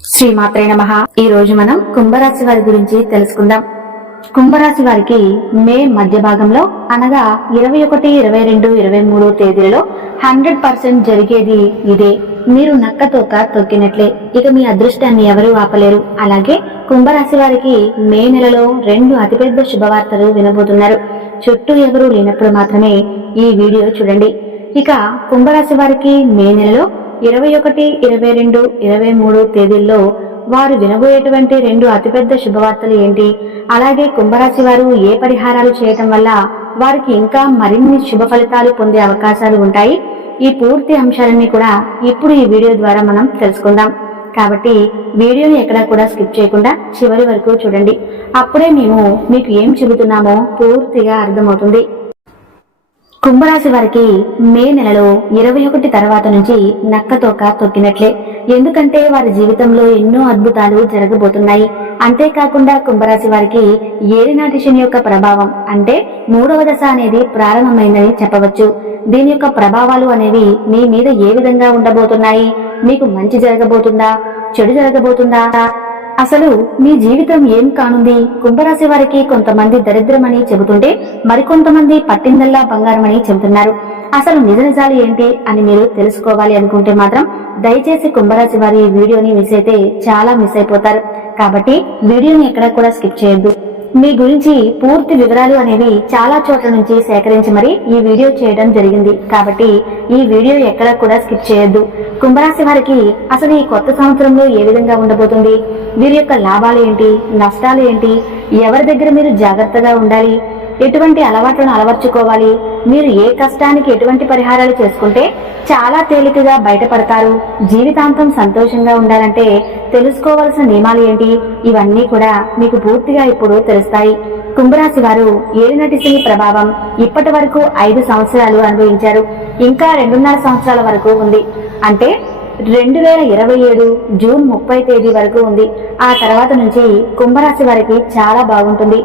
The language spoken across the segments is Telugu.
శ్రీమాత్రే నమః. ఈ రోజు మనం కుంభరాశి వారి గురించి తెలుసుకుందాం. కుంభరాశి వారికి మే మధ్య భాగంలో అనగా 21, 22, 23 తేదీలలో 100% జరిగేది ఇదే. మీరు నక్కతోక తొక్కినట్లే. ఇక మీ అదృష్టాన్ని ఎవరూ ఆపలేరు. అలాగే కుంభరాశి వారికి మే నెలలో 2 అతిపెద్ద శుభవార్తలు వినబోతున్నారు. చుట్టూ ఎవరూ లేనప్పుడు మాత్రమే ఈ వీడియో చూడండి. ఇక కుంభరాశి వారికి మే నెలలో 21, 22, 23 తేదీల్లో వారు వినబోయేటువంటి 2 అతిపెద్ద శుభవార్తలు ఏంటి, అలాగే కుంభరాశి వారు ఏ పరిహారాలు చేయటం వల్ల వారికి ఇంకా మరిన్ని శుభ ఫలితాలు పొందే అవకాశాలు ఉంటాయి, ఈ పూర్తి అంశాలన్నీ కూడా ఇప్పుడు ఈ వీడియో ద్వారా మనం తెలుసుకుందాం. కాబట్టి వీడియోని ఎక్కడా కూడా స్కిప్ చేయకుండా చివరి వరకు చూడండి. అప్పుడే మేము మీకు ఏం చెబుతున్నామో పూర్తిగా అర్థమవుతుంది. కుంభరాశి వారికి మే నెలలో 21 తర్వాత నుంచి నక్కతోక తొక్కినట్లే. ఎందుకంటే వారి జీవితంలో ఎన్నో అద్భుతాలు జరగబోతున్నాయి. అంతేకాకుండా కుంభరాశి వారికి ఏలినాటి శని యొక్క ప్రభావం అంటే 3వ దశ అనేది ప్రారంభమైందని చెప్పవచ్చు. దీని యొక్క ప్రభావాలు అనేవి మీ మీద ఏ విధంగా ఉండబోతున్నాయి, మీకు మంచి జరగబోతుందా, చెడు జరగబోతుందా, అసలు మీ జీవితం ఏం కానుంది? కుంభరాశి వారికి కొంతమంది దరిద్రమని చెబుతుంటే మరికొంతమంది పట్టిందల్లా బంగారమని చెబుతున్నారు. అసలు నిజ నిజాలు ఏంటి అని మీరు తెలుసుకోవాలి అనుకుంటే మాత్రం దయచేసి కుంభరాశి వారి ఈ వీడియోని మిస్ అయితే చాలా మిస్ అయిపోతారు. కాబట్టి వీడియోని ఎక్కడా కూడా స్కిప్ చేయొద్దు. మీ గురించి పూర్తి వివరాలు అనేవి చాలా చోట్ల నుంచి సేకరించి మరి ఈ వీడియో చేయడం జరిగింది. కాబట్టి ఈ వీడియో ఎక్కడా కూడా స్కిప్ చేయొద్దు. కుంభరాశి వారికి అసలు ఈ కొత్త సంవత్సరంలో ఏ విధంగా ఉండబోతుంది, వీరి యొక్క లాభాలు ఏంటి, నష్టాలు ఏంటి, ఎవరి దగ్గర మీరు జాగ్రత్తగా ఉండాలి, ఎటువంటి అలవాట్లను అలవర్చుకోవాలి, మీరు ఏ కష్టానికి ఎటువంటి పరిహారాలు చేసుకుంటే చాలా తేలికగా బయటపడతారు, జీవితాంతం సంతోషంగా ఉండాలంటే తెలుసుకోవాల్సిన నియమాలు ఏంటి, ఇవన్నీ కూడా మీకు పూర్తిగా ఇప్పుడు తెలుస్తాయి. కుంభరాశి వారు ఏలినాటి శని ప్రభావం ఇప్పటి వరకు 5 సంవత్సరాలు అనుభవించారు. ఇంకా 2.5 సంవత్సరాల వరకు ఉంది. అంటే 2027 జూన్ 30 తేదీ వరకు ఉంది. ఆ తర్వాత నుంచి కుంభరాశి వారికి చాలా బాగుంటుంది.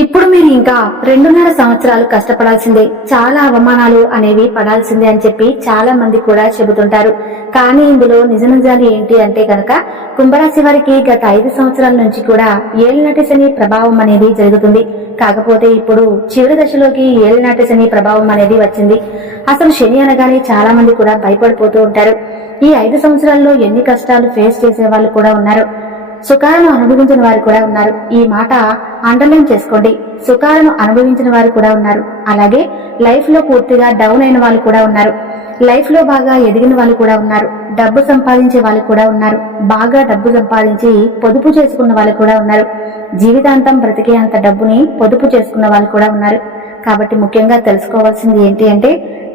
ఇప్పుడు మీరు ఇంకా 2.5 సంవత్సరాలు కష్టపడాల్సిందే, చాలా అవమానాలు అనేవి పడాల్సిందే అని చెప్పి చాలా మంది కూడా చెబుతుంటారు. కానీ ఇందులో నిజ నిజాలు ఏంటి అంటే కనుక కుంభరాశి వారికి గత 5 సంవత్సరాల నుంచి కూడా ఏలినాటి శని ప్రభావం అనేది జరుగుతుంది. కాకపోతే ఇప్పుడు చివరి దశలోకి ఏలినాటి శని ప్రభావం అనేది వచ్చింది. అసలు శని అనగానే చాలా మంది కూడా భయపడిపోతూ ఉంటారు. ఈ 5 సంవత్సరాల్లో ఎన్ని కష్టాలు ఫేస్ చేసే వాళ్ళు కూడా ఉన్నారు, సుఖాలను అనుభవించిన వారు కూడా ఉన్నారు. ఈ మాట అండర్లైన్ చేసుకోండి. సుఖాలను అనుభవించిన వారు కూడా ఉన్నారు. అలాగే లైఫ్ లో పూర్తిగా డౌన్ అయిన వాళ్ళు కూడా ఉన్నారు. లైఫ్ లో బాగా ఎదిగిన వాళ్ళు కూడా ఉన్నారు. డబ్బు సంపాదించే వాళ్ళు కూడా ఉన్నారు. బాగా డబ్బు సంపాదించి పొదుపు చేసుకున్న వాళ్ళు కూడా ఉన్నారు. జీవితాంతం బ్రతికే అంత డబ్బుని పొదుపు చేసుకున్న వాళ్ళు కూడా ఉన్నారు. కాబట్టి ముఖ్యంగా తెలుసుకోవాల్సింది ఏంటి అంటే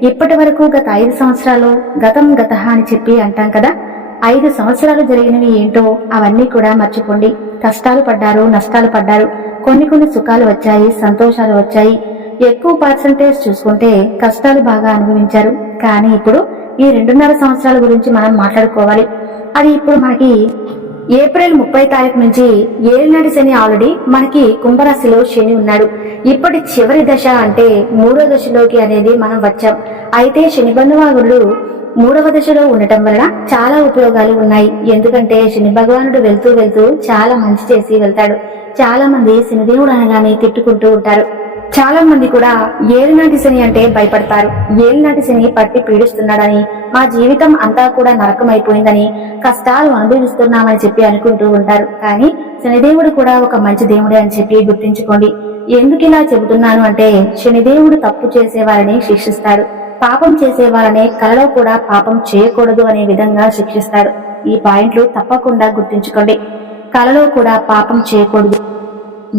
ఇప్పటి వరకు గత 5 సంవత్సరాలు గతం గతహ అని చెప్పి అంటాం కదా, 5 సంవత్సరాలు జరిగినవి ఏంటో అవన్నీ కూడా మర్చిపోండి. కష్టాలు పడ్డారు, నష్టాలు పడ్డారు, కొన్ని సుఖాలు వచ్చాయి, సంతోషాలు వచ్చాయి. ఎక్కువ పర్సంటేజ్ చూసుకుంటే కష్టాలు బాగా అనుభవించారు. కానీ ఇప్పుడు ఈ 2.5 సంవత్సరాల గురించి మనం మాట్లాడుకోవాలి. అది ఇప్పుడు మనకి ఏప్రిల్ 30 తారీఖు నుంచి ఏలినాటి శని ఆల్రెడీ మనకి కుంభరాశిలో శని ఉన్నాడు. ఇప్పటి చివరి దశ అంటే 3వ దశలోకి అనేది మనం వచ్చాం. అయితే శని భగవానుడు 3వ దశలో ఉండటం వలన చాలా ఉపయోగాలు ఉన్నాయి. ఎందుకంటే శని భగవానుడు వెళ్తూ వెళ్తూ చాలా మంచి చేసి వెళ్తాడు. చాలా మంది శనిదేవుడు అనగానే తిట్టుకుంటూ ఉంటారు. చాలా మంది కూడా ఏలినాటి శని అంటే భయపడతారు. ఏలినాటి శని పట్టి పీడిస్తున్నాడని, మా జీవితం అంతా కూడా నరకం అయిపోయిందని, కష్టాలు అనుభవిస్తున్నామని చెప్పి అనుకుంటూ ఉంటారు. కానీ శనిదేవుడు కూడా ఒక మంచి దేవుడే అని చెప్పి గుర్తించుకోండి. ఎందుకు ఇలా చెబుతున్నాను అంటే శనిదేవుడు తప్పు చేసేవారిని శిక్షిస్తాడు, పాపం చేసేవారనే కలలో కూడా పాపం చేయకూడదు అనే విధంగా శిక్షిస్తాడు. ఈ పాయింట్లు తప్పకుండా గుర్తుంచుకోండి. కలలో కూడా పాపం చేయకూడదు,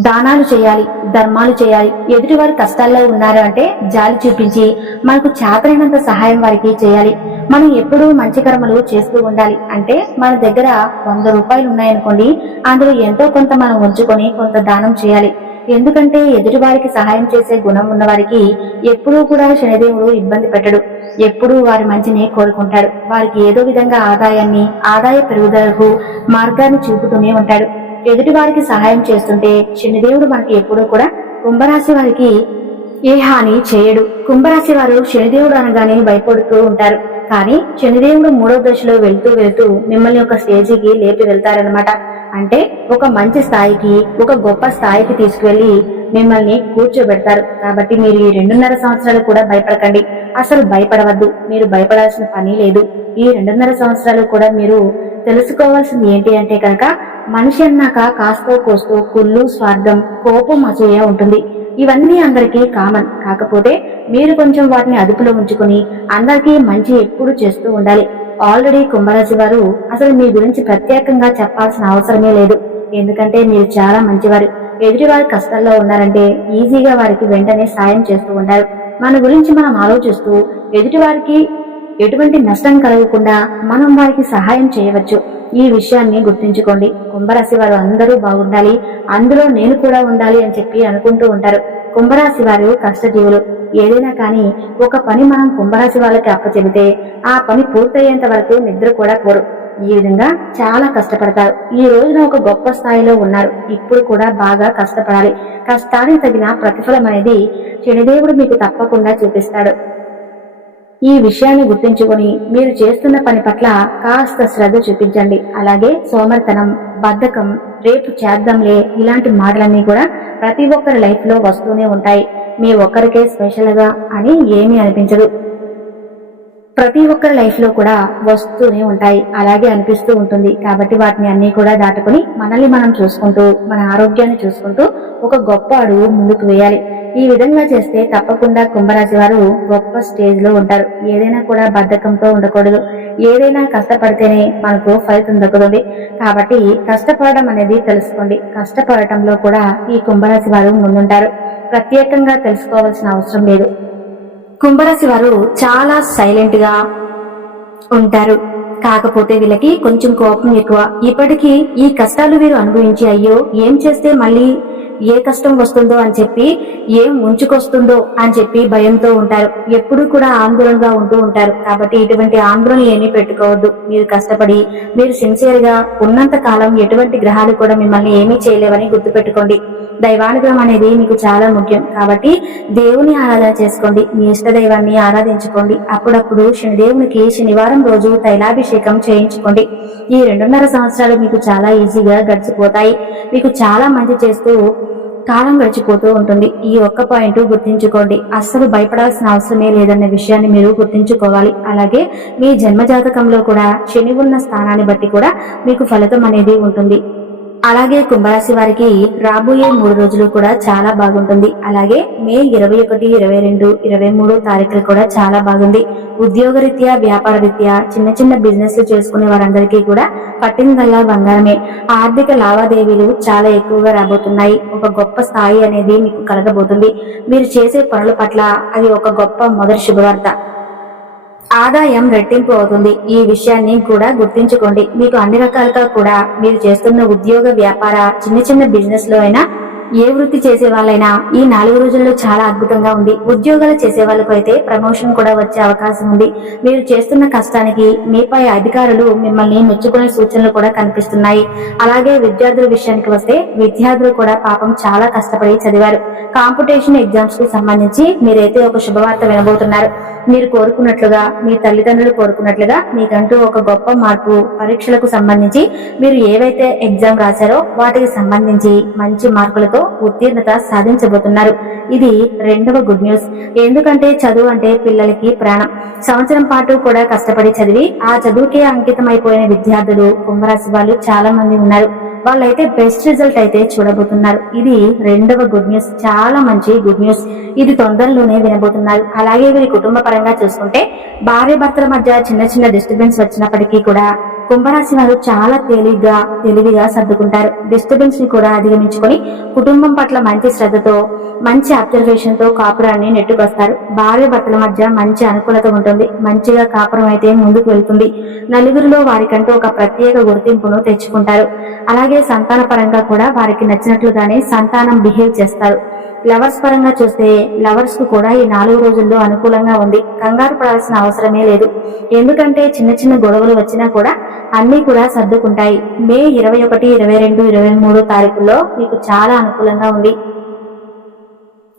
దానాలు చేయాలి, ధర్మాలు చేయాలి. ఎదుటివారి కష్టాల్లో ఉన్నారు అంటే జాలి చూపించి మనకు చేతనైనంత సహాయం వారికి చేయాలి. మనం ఎప్పుడూ మంచి కర్మలు చేస్తూ ఉండాలి. అంటే మన దగ్గర 100 రూపాయలు ఉన్నాయనుకోండి, అందులో ఎంతో కొంత మనం ఉంచుకొని కొంత దానం చేయాలి. ఎందుకంటే ఎదుటి వారికి సహాయం చేసే గుణం ఉన్న వారికి ఎప్పుడూ కూడా శనిదేవుడు ఇబ్బంది పెట్టడు. ఎప్పుడూ వారి మంచిని కోరుకుంటాడు. వారికి ఏదో విధంగా ఆదాయ పెరుగుదలకు మార్గాన్ని చూపుతూనే ఉంటాడు. ఎదుటి వారికి సహాయం చేస్తుంటే శనిదేవుడు మనకి ఎప్పుడూ కూడా కుంభరాశి వారికి ఏ హాని చేయడు. కుంభరాశి వారు శనిదేవుడు అనగానే భయపడుతూ ఉంటారు. కానీ శనిదేవుడు 3వ దశలో వెళ్తూ వెళ్తూ మిమ్మల్ని ఒక స్టేజికి లేపి వెళ్తారనమాట. అంటే ఒక మంచి స్థాయికి, ఒక గొప్ప స్థాయికి తీసుకువెళ్లి మిమ్మల్ని కూర్చోబెడతారు. కాబట్టి మీరు ఈ 2.5 సంవత్సరాలు కూడా భయపడకండి. అసలు భయపడవద్దు. మీరు భయపడాల్సిన పని లేదు. ఈ 2.5 సంవత్సరాలు కూడా మీరు తెలుసుకోవాల్సింది ఏంటి అంటే కనుక, మనిషి అన్నాక కాస్తో కోస్తో కుళ్ళు, స్వార్థం, కోపం, అసూయ ఉంటుంది. ఇవన్నీ అందరికీ కామన్. కాకపోతే మీరు కొంచెం వాటిని అదుపులో ఉంచుకుని అందరికీ మంచి ఎప్పుడు చేస్తూ ఉండాలి. ఆల్రెడీ కుంభరాశి వారు అసలు మీ గురించి ప్రత్యేకంగా చెప్పాల్సిన అవసరమే లేదు. ఎందుకంటే మీరు చాలా మంచివారు. ఎదుటి వారి కష్టాల్లో ఉన్నారంటే ఈజీగా వారికి వెంటనే సాయం చేస్తూ ఉంటారు. మన గురించి మనం ఆలోచిస్తూ ఎదుటి వారికి ఎటువంటి నష్టం కలగకుండా మనం వారికి సహాయం చేయవచ్చు. ఈ విషయాన్ని గుర్తుంచుకోండి. కుంభరాశి వారు అందరూ బాగుండాలి, అందులో నేను కూడా ఉండాలి అని చెప్పి అనుకుంటూ ఉంటారు. కుంభరాశి వారు కష్టజీవులు. ఏదైనా కానీ ఒక పని మనం కుంభరాశి వాళ్ళకి అప్పచెబితే ఆ పని పూర్తయ్యేంత వరకు నిద్ర కూడా పోరు. ఈ విధంగా చాలా కష్టపడతారు. ఈ రోజున ఒక గొప్ప స్థాయిలో ఉన్నారు. ఇప్పుడు కూడా బాగా కష్టపడాలి. కష్టానికి తగిన ప్రతిఫలం అనేది శనిదేవుడు మీకు తప్పకుండా చూపిస్తాడు. ఈ విషయాన్ని గుర్తుంచుకొని మీరు చేస్తున్న పని పట్ల కాస్త శ్రద్ధ చూపించండి. అలాగే సోమరితనం, బద్ధకం, రేపు చేద్దాంలే ఇలాంటి మాటలన్నీ కూడా ప్రతి ఒక్కరి లైఫ్ లో వస్తూనే ఉంటాయి. మీ ఒక్కరికే స్పెషల్ గా అని ఏమీ అనిపించదు. ప్రతి ఒక్కరి లైఫ్ లో కూడా వస్తూనే ఉంటాయి. అలాగే అనిపిస్తూ ఉంటుంది. కాబట్టి వాటిని అన్ని కూడా దాటుకుని మనల్ని మనం చూసుకుంటూ, మన ఆరోగ్యాన్ని చూసుకుంటూ ఒక గొప్ప అడుగు ముందుకు వేయాలి. ఈ విధంగా చేస్తే తప్పకుండా కుంభరాశి వారు గొప్ప స్టేజ్ లో ఉంటారు. ఏదైనా కూడా బద్ధకంతో ఉండకూడదు. ఏదైనా కష్టపడితేనే మనకు ఫలితం దక్కుతుంది. కాబట్టి కష్టపడడం అనేది తెలుసుకోండి. కష్టపడటంలో కూడా ఈ కుంభరాశి వారు ముందుంటారు. ప్రత్యేకంగా తెలుసుకోవాల్సిన అవసరం లేదు. కుంభరాశి వారు చాలా సైలెంట్ గా ఉంటారు. కాకపోతే వీళ్ళకి కొంచెం కోపం ఎక్కువ. ఇప్పటికీ ఈ కష్టాలు వీరు అనుభవించి అయ్యో ఏం చేస్తే మళ్ళీ ఏ కష్టం వస్తుందో అని చెప్పి, ఏం ఉంచుకొస్తుందో అని చెప్పి భయంతో ఉంటారు. ఎప్పుడు కూడా ఆందోళనగా ఉంటూ ఉంటారు. కాబట్టి ఇటువంటి ఆందోళన ఏమీ పెట్టుకోవద్దు. మీరు కష్టపడి మీరు సిన్సియర్ గా ఉన్నంత కాలం ఎటువంటి గ్రహాలు కూడా మిమ్మల్ని ఏమీ చేయలేవని గుర్తుపెట్టుకోండి. దైవానుగ్రహం అనేది మీకు చాలా ముఖ్యం. కాబట్టి దేవుని ఆరాధన చేసుకోండి. మీ ఇష్ట దైవాన్ని ఆరాధించుకోండి. అప్పుడప్పుడు శనిదేవునికి శనివారం రోజు తైలాభిషేకం చేయించుకోండి. ఈ 2.5 సంవత్సరాలు మీకు చాలా ఈజీగా గడిచిపోతాయి. మీకు చాలా మంచి చేస్తూ కాలం గడిచిపోతూ ఉంటుంది. ఈ ఒక్క పాయింట్ గుర్తించుకోండి. అస్సలు భయపడాల్సిన అవసరమే లేదన్న విషయాన్ని మీరు గుర్తించుకోవాలి. అలాగే మీ జన్మజాతకంలో కూడా శని ఉన్న స్థానాన్ని బట్టి కూడా మీకు ఫలితం అనేది ఉంటుంది. అలాగే కుంభరాశి వారికి రాబోయే 3 రోజులు కూడా చాలా బాగుంటుంది. అలాగే మే 21, 22, 23 తారీఖులు కూడా చాలా బాగుంది. ఉద్యోగరీత్యా, వ్యాపార రీత్యా చిన్న చిన్న బిజినెస్ చేసుకునే వారందరికీ కూడా పట్టిందల్లా బంగారమే. ఆర్థిక లావాదేవీలు చాలా ఎక్కువగా రాబోతున్నాయి. ఒక గొప్ప స్థాయి అనేది మీకు కలగబోతుంది. మీరు చేసే పనుల పట్ల అది ఒక గొప్ప మొదటి శుభవార్త. ఆదాయం రెట్టింపు అవుతుంది. ఈ విషయాన్ని కూడా గుర్తించుకోండి. మీకు అన్ని రకాలుగా కూడా మీరు చేస్తున్న ఉద్యోగ, వ్యాపార, చిన్న చిన్న బిజినెస్ లో అయినా, ఏ వృత్తి చేసే వాళ్ళైనా ఈ 4 రోజుల్లో చాలా అద్భుతంగా ఉంది. ఉద్యోగాలు చేసే వాళ్ళకు అయితే ప్రమోషన్ కూడా వచ్చే అవకాశం ఉంది. మీరు చేస్తున్న కష్టానికి మీపై అధికారులు మిమ్మల్ని మెచ్చుకునే సూచనలు కూడా కనిపిస్తున్నాయి. అలాగే విద్యార్థుల విషయానికి వస్తే విద్యార్థులు కూడా పాపం చాలా కష్టపడి చదివారు. కాంపిటీషన్ ఎగ్జామ్స్ కు సంబంధించి మీరైతే ఒక శుభవార్త వినబోతున్నారు. మీరు కోరుకున్నట్లుగా, మీ తల్లిదండ్రులు కోరుకున్నట్లుగా మీకంటూ ఒక గొప్ప మార్పు పరీక్షలకు సంబంధించి మీరు ఏవైతే ఎగ్జామ్ రాశారో వాటికి సంబంధించి మంచి మార్కులతో ఉత్తీర్ణత సాధించబోతున్నారు. ఇది 2వ గుడ్ న్యూస్. ఎందుకంటే చదువు అంటే పిల్లలకి ప్రాణం. సంవత్సరం పాటు కూడా కష్టపడి చదివి ఆ చదువుకే అంకితం అయిపోయిన విద్యార్థులు కుంభరాశి వాళ్ళు చాలా మంది ఉన్నారు. వాళ్ళైతే బెస్ట్ రిజల్ట్ అయితే చూడబోతున్నారు. ఇది 2వ గుడ్ న్యూస్. చాలా మంచి గుడ్ న్యూస్. ఇది తొందరలోనే వినబోతున్నారు. అలాగే వీరి కుటుంబ పరంగా చూసుకుంటే భార్య భర్తల మధ్య చిన్న చిన్న డిస్టర్బెన్స్ వచ్చినప్పటికీ కూడా కుంభరాశి వారు చాలా తెలివిగా సర్దుకుంటారు. డిస్టర్బెన్స్ ని కూడా అధిగమించుకొని కుటుంబం పట్ల మంచి శ్రద్ధతో, మంచి అబ్జర్వేషన్ తో కాపురాన్ని నెట్టుకొస్తారు. భార్య భర్తల మధ్య మంచి అనుకూలత ఉంటుంది. మంచిగా కాపురం అయితే ముందుకు వెళ్తుంది. నలుగురిలో వారికంటూ ఒక ప్రత్యేక గుర్తింపును తెచ్చుకుంటారు. అలాగే సంతాన పరంగా కూడా వారికి నచ్చినట్లుగానే సంతానం బిహేవ్ చేస్తారు. లవర్స్ పరంగా చూస్తే లవర్స్ కు కూడా ఈ 4 రోజుల్లో అనుకూలంగా ఉంది. కంగారు పడాల్సిన అవసరమే లేదు. ఎందుకంటే చిన్న చిన్న గొడవలు వచ్చినా కూడా అన్ని కూడా సర్దుకుంటాయి. మే 21, 22, 23 తారీఖుల్లో మీకు చాలా అనుకూలంగా ఉంది.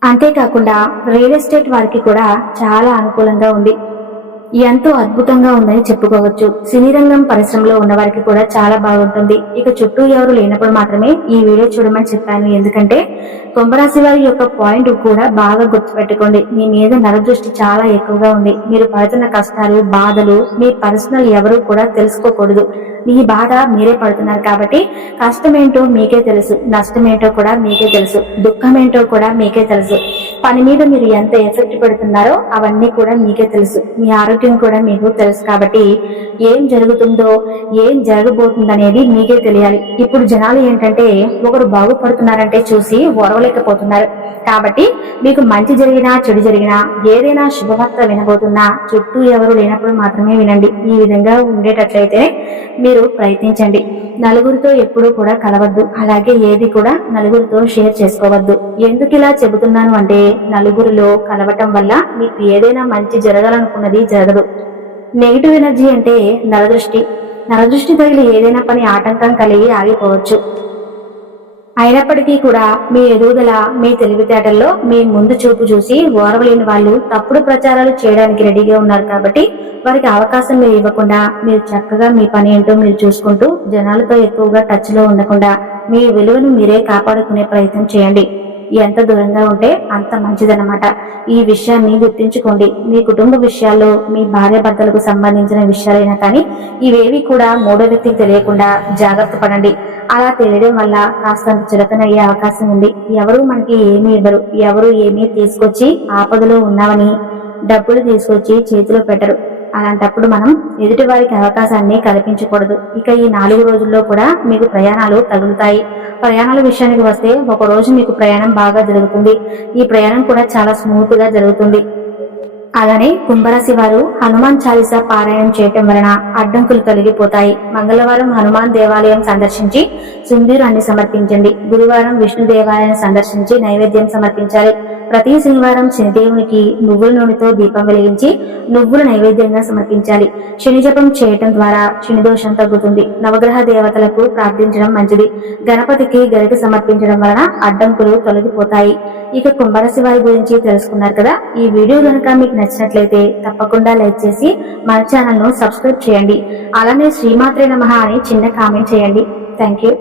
అంతేకాకుండా రియల్ ఎస్టేట్ వారికి కూడా చాలా అనుకూలంగా ఉంది. ఎంతో అద్భుతంగా ఉందని చెప్పుకోవచ్చు. సినీ రంగం పరిశ్రమలో ఉన్న వారికి కూడా చాలా బాగుంటుంది. ఇక చుట్టూ ఎవరు లేనప్పుడు మాత్రమే ఈ వీడియో చూడమని చెప్పాను. ఎందుకంటే కుంభరాశి వారి యొక్క పాయింట్ కూడా బాగా గుర్తుపెట్టుకోండి. మీ మీద నరదృష్టి చాలా ఎక్కువగా ఉంది. మీరు పడుతున్న కష్టాలు, బాధలు మీ పర్సనల్ ఎవరు కూడా తెలుసుకోకూడదు. మీ బాధ మీరే పడుతున్నారు కాబట్టి కష్టమేంటో మీకే తెలుసు, నష్టమేంటో కూడా మీకే తెలుసు, దుఃఖమేంటో కూడా మీకే తెలుసు. పని మీద మీరు ఎంత ఎఫెక్ట్ పెడుతున్నారో అవన్నీ కూడా మీకే తెలుసు. మీ ఆరోగ్యం కూడా మీకు తెలుసు కాబట్టి ఏం జరుగుతుందో ఏం జరగబోతుందనేది మీకే తెలియాలి. ఇప్పుడు జనాలు ఏంటంటే ఒకరు బాగుపడుతున్నారంటే చూసి ఓర్వలేకపోతున్నారు. కాబట్టి మీకు మంచి జరిగినా చెడు జరిగినా ఏదైనా శుభవార్త వినబోతున్నా చుట్టూ ఎవరు లేనప్పుడు మాత్రమే వినండి. ఈ విధంగా ఉండేటట్లయితే మీరు ప్రయత్నించండి. నలుగురితో ఎప్పుడూ కూడా కలవద్దు. అలాగే ఏది కూడా నలుగురితో షేర్ చేసుకోవద్దు. ఎందుకు ఇలా చెబుతున్నాను అంటే నలుగురిలో కలవటం వల్ల మీకు ఏదైనా మంచి జరగాలనుకున్నది జరగదు. నెగిటివ్ ఎనర్జీ అంటే నరదృష్టి తగిలి ఏదైనా పని ఆటంకం కలిగి ఆగిపోవచ్చు. అయినప్పటికీ కూడా మీ ఎదుగుదల, మీ తెలివితేటల్లో మీ ముందు చూపు చూసి ఓర్వలేని వాళ్ళు తప్పుడు ప్రచారాలు చేయడానికి రెడీగా ఉన్నారు. కాబట్టి వారికి అవకాశం మీరు ఇవ్వకుండా మీరు చక్కగా మీ పని ఏంటో మీరు చూసుకుంటూ జనాలతో ఎక్కువగా టచ్ లో ఉండకుండా మీ విలువను మీరే కాపాడుకునే ప్రయత్నం చేయండి. ఎంత దూరంగా ఉంటే అంత మంచిదన్నమాట. ఈ విషయాన్ని గుర్తించుకోండి. మీ కుటుంబ విషయాల్లో మీ భార్యాభర్తలకు సంబంధించిన విషయాలైనా కానీ ఇవేవి కూడా మూడో వ్యక్తికి తెలియకుండా జాగ్రత్త పడండి. అలా తెలియడం వల్ల కాస్తంత చులకనయ్యే అవకాశం ఉంది. ఎవరు మనకి ఏమీ ఇవ్వరు. ఎవరు ఏమీ తీసుకొచ్చి ఆపదలో ఉన్నామని డబ్బులు తీసుకొచ్చి చేతిలో పెట్టరు. అలాంటప్పుడు మనం ఎదుటి వారికి అవకాశాన్ని కల్పించకూడదు. ఇక ఈ 4 రోజుల్లో కూడా మీకు ప్రయాణాలు తగులుతాయి. ప్రయాణాల విషయానికి వస్తే ఒక రోజు మీకు ప్రయాణం బాగా జరుగుతుంది. ఈ ప్రయాణం కూడా చాలా స్మూత్ గా జరుగుతుంది. అలానే కుంభరాశి వారు హనుమాన్ చాలీసా పారాయణం చేయటం వలన అడ్డంకులు తొలగిపోతాయి. మంగళవారం హనుమాన్ దేవాలయం సందర్శించి సింధూరాన్ని సమర్పించండి. గురువారం విష్ణు దేవాలయం సందర్శించి నైవేద్యం సమర్పించాలి. ప్రతి శనివారం శనిదేవునికి నువ్వుల నూనెతో దీపం వెలిగించి నువ్వుల నైవేద్యంగా సమర్పించాలి. శని జపం చేయటం ద్వారా శని దోషం తగ్గుతుంది. నవగ్రహ దేవతలకు ప్రార్థించడం మంచిది. గణపతికి గరిక సమర్పించడం వలన అడ్డంకులు తొలగిపోతాయి. ఇక కుంభరాశి వారి గురించి తెలుసుకున్నారు కదా. ఈ వీడియో కనుక మీకు నచ్చినట్లయితే తప్పకుండా లైక్ చేసి మన ఛానల్ ను సబ్స్క్రైబ్ చేయండి. అలానే శ్రీమాత్రే నమః అని చిన్న కామెంట్ చేయండి. Thank you.